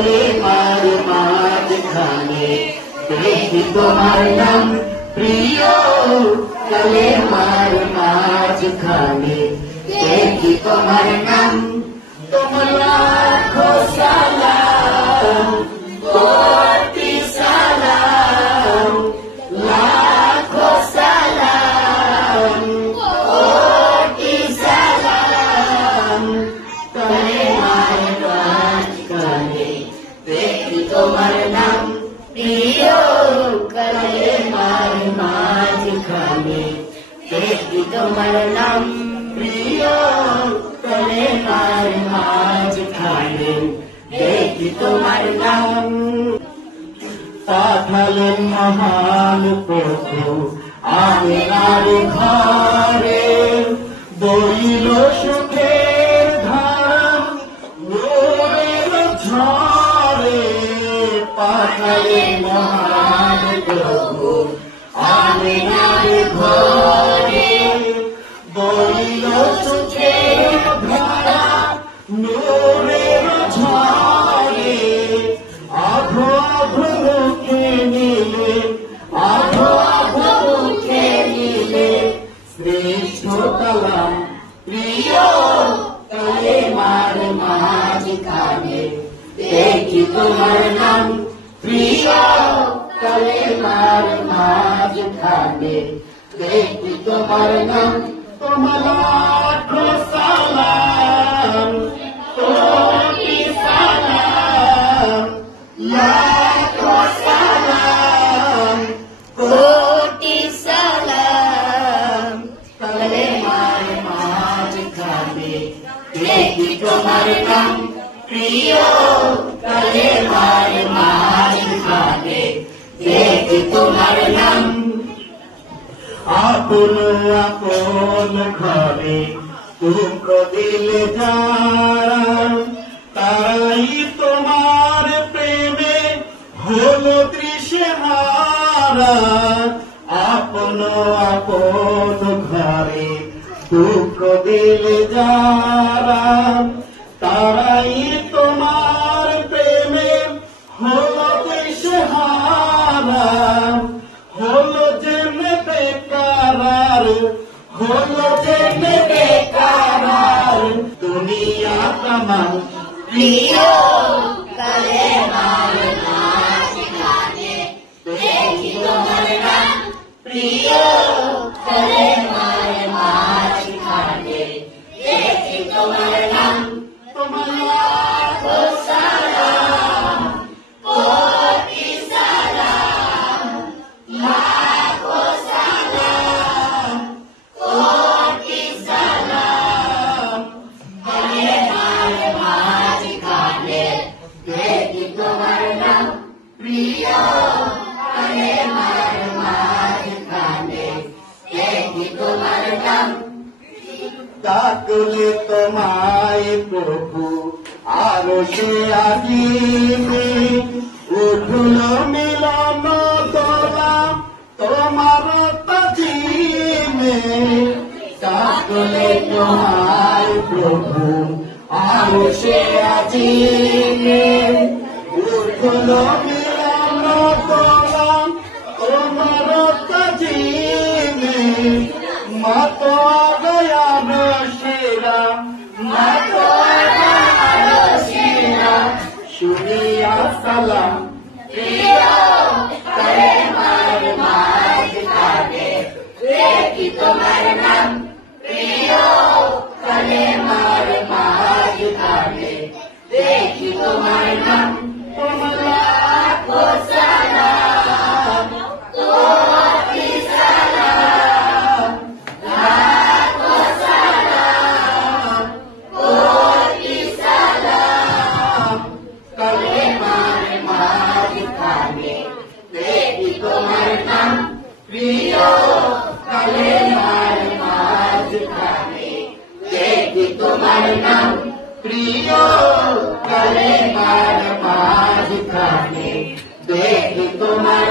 কালেমার মাঝখানে দেখি তোমার নাম প্রিয় কালেমার মাঝখানে দেখি তোমার নাম তোমার লাখো সালাম কোটি সালাম লাখো সালাম কোটি সালাম কালেমার মাঝখানে দেখি তোমার নাম প্রিয় কালেমার মাঝখানে দেখি তোমার নাম প্রিয় কালেমার মাঝখানে দেখি তোমার নাম পাঠালেন মহান প্রভু আমিনার ঘরে বইল সুখের ধাম নূরের ঝরে পাঠালেন মহান প্রভু আমিনার ঘরে বইল সুখের ধারা নূরের ঝরে আধো আধো মুখে নিলে আধো আধো মুখে নিলে শ্রেষ্ঠ কালাম প্রিয় কালেমার মাঝখানে দেখি তোমার নাম প্রিয় কালেমার মাঝখানে দেখি তোমার নাম তোমার লাখো সালাম কোটি সালাম লাখো সালাম কোটি সালাম কালেমার মাঝখানে দেখি তোমার নাম প্রিয় কালেমার মাঝখানে দেখি তোমার নাম আপন আপন ঘরে দুঃখ দিলে যারা তারাই তোমার প্রেমে হলো তৃষ্ণারা আপন আপন ঘরে দুঃখ দিলে যারা তারাই তোমার প্রেমে হলো তৃষ্ণারা হলো জেনে বেকারার হলো জেনে বেকারার দুনিয়া তামাম প্রিয় কালেমার মাঝখানে দেখি তোমার নাম প্রিয় কালেমার মাঝখানে দেখি তোমার নাম তোমার লাখো সালাম কোটি সালাম লাখো সালাম কোটি সালাম কালেমার মাঝখানে দেখি তোমার নাম প্রিয় কালেমার মাঝখানে দেখি তোমার নাম ডাকলে তোমায় প্রভু আরো সে আজিবে উঠল মিলন তোলা তোমার তাজিমে ডাকলে তোমায় প্রভু আরো সে আজিবে উঠল মিলন তোলা তোমার তাজিমে মত গয়ার সেরা মত গয়ার সেরা শুনিয়া সালাম প্রিয় কালেমার মাঝখানে দেখি তোমার নাম প্রিয় কালেমার মাঝখানে দেখি তোমার নাম তোমার লাখো সালাম কোটি সালাম লাখো সালাম কোটি সালাম কালেমার মাঝখানে দেখি তোমার নাম প্রিয় কালেমার মাঝখানে দেখি তোমার নাম প্রিয় কালেমার মাঝখানে দেখি তোমার